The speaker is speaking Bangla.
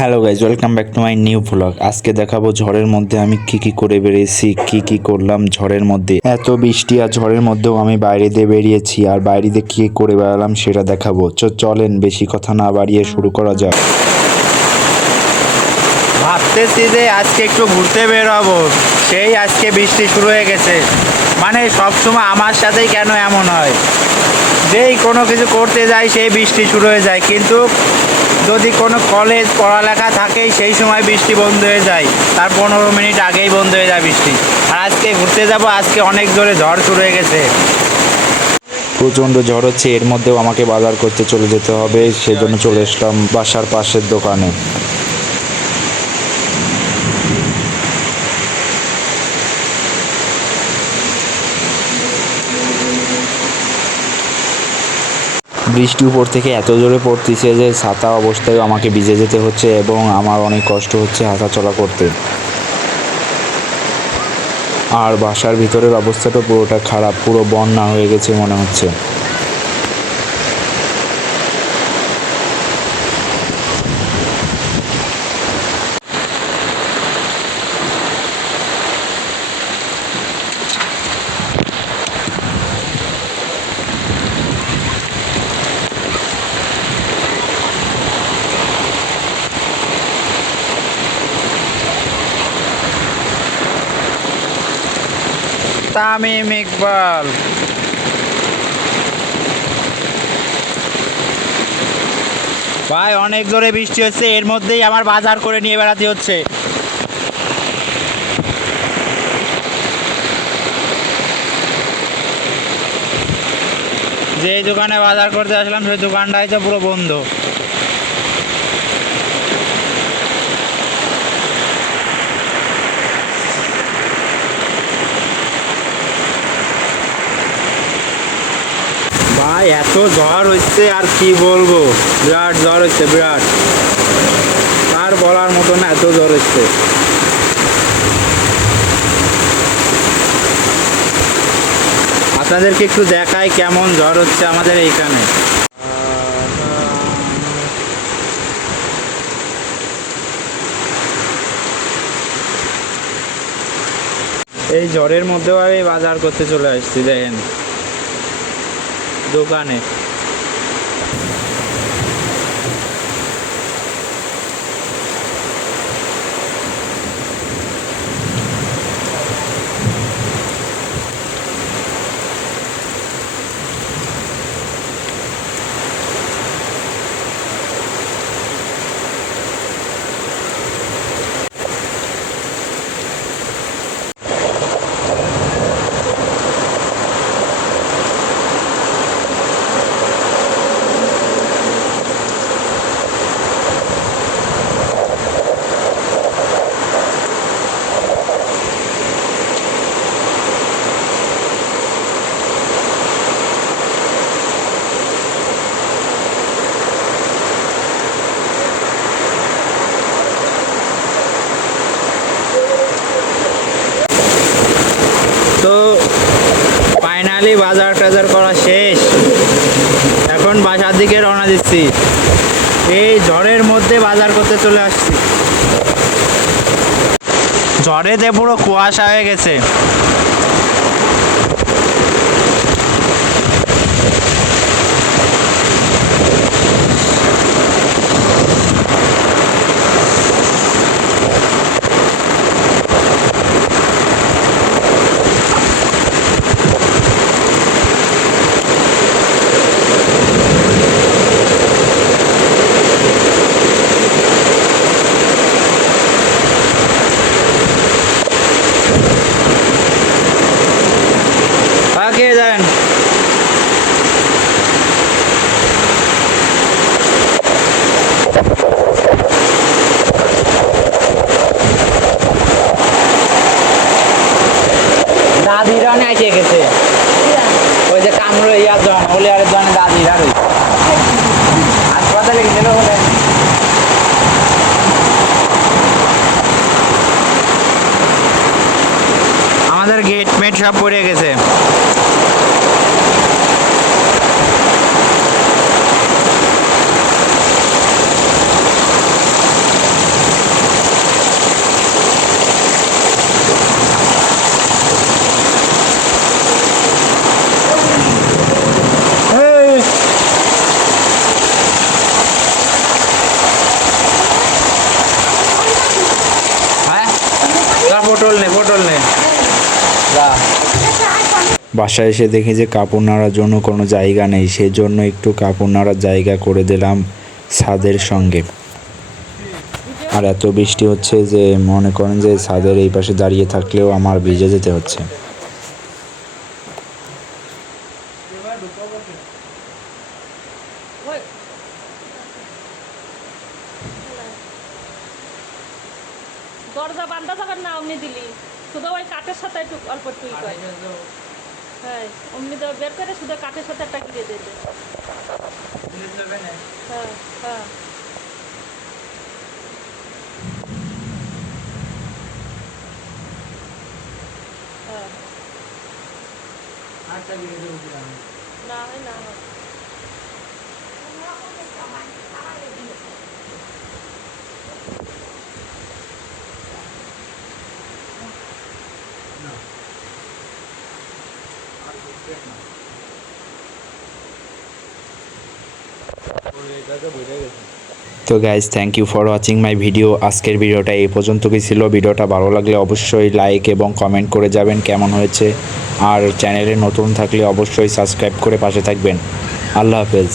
Hello guys, welcome back to my new blog. আজকে দেখাবো ঝড়ের মধ্যে আমি কি করে বেরিয়েছি, কি করলাম ঝড়ের মধ্যে। এত বৃষ্টি আর ঝড়ের মধ্যেও আমি বাইরে দিয়ে বেরিয়েছি, আর বাইরে দিয়ে কি করে বেড়ালাম সেটা দেখাবো। চলেন বেশি কথা না বাড়িয়ে শুরু করা যাক। ভাবতেছি যে আজকে একটু ঘুরতে বেরোবো, সেই আজকে বৃষ্টি শুরু হয়ে গেছে। মানে সবসময় আমার সাথেই কেন এমন হয়, যেই কোনো কিছু করতে যাই সেই বৃষ্টি শুরু হয়ে যায়, কিন্তু যদি কোনো কলেজ পড়ালেখা থাকে সেই সময় বৃষ্টি বন্ধ হয়ে যায়, তার 15 মিনিট আগেই বন্ধ হয়ে যায় বৃষ্টি। আর আজকে ঘুরতে যাব, আজকে অনেক জোরে ঝড় শুরু হয়ে গেছে। প্রচণ্ড ঝড় হচ্ছে, এর মধ্যেও আমাকে বাজার করতে চলে যেতে হবে, সেজন্য চলে আসলাম বাসার পাশের দোকানে। বৃষ্টি উপর থেকে এত জোরে পড়তেছে যে ছাতা অবস্থায় আমাকে ভিজে যেতে হচ্ছে এবং আমার অনেক কষ্ট হচ্ছে হাঁটা চলা করতে। আর বাসার ভিতরের অবস্থাটা পুরোটা খারাপ, পুরো বন্যা হয়ে গেছে মনে হচ্ছে। তামিম ইকবাল, ভাই অনেক জোরে বৃষ্টি হচ্ছে, এর মধ্যেই আমার বাজার করে নিয়ে বেড়াতে হচ্ছে। যে দোকানে বাজার করতে আসলাম সেই দোকানটাই তো পুরো বন্ধ। ভাই এত ঝড় হচ্ছে আর কি বলবো, বিরাট ঝড় হচ্ছে, বিরাট, আর বলার মতো না, এত ঝড় হচ্ছে। আপনাদেরকে একটু দেখাই কেমন ঝড় হচ্ছে আমাদের এইখানে। এই ঝড়ের মধ্যেও আমি বাজার করতে চলে আসছি, দেখেন দোকানে। তো ফাইনালি বাজার টাজার করা শেষ, এখন বাসার দিকে রওনা দিচ্ছি। এই ঝড়ের মধ্যে বাজার করতে চলে আসছি, ঝড়েতে পুরো কুয়াশা হয়ে গেছে। খেয়ে যাবেন। দাদিরা এসে গেছে, ওই যে কামড়ে ইয়ার জন হলে আর জনে দাদিরা হাসপাতালে গেছিল বলে। আমাদের গেট মেট সব পড়ে গেছে। পটল নে যা। বাসায় এসে দেখি যে কাপড় নাড়ার জন্য কোনো জায়গা নেই, সেই জন্য একটু কাপড় নাড়ার জায়গা করে দিলাম ছাদের সঙ্গে। আর এত বৃষ্টি হচ্ছে যে মনে করেন যে ছাদের এই পাশে দাঁড়িয়ে থাকলেও আমার ভিজে যেতে হচ্ছে। দরজা বান্ধা যাবেন না, অমনি দিলি শুধু ওই কাঠের সাথে একটু অল্প একটু হ্যাঁ, অমনি বের করে শুধু কাঠের সাথে একটা গিরে দেবে। হ্যাঁ হ্যাঁ হ্যাঁ, না হয় না হয়। তো guys thank you for watching my video. আজকের ভিডিওটা এই পর্যন্তই ছিল। ভিডিওটা ভালো লাগলে অবশ্যই লাইক এবং কমেন্ট করে যাবেন কেমন হয়েছে। আর চ্যানেলে নতুন থাকলে অবশ্যই সাবস্ক্রাইব করে পাশে থাকবেন। আল্লাহ হাফেজ।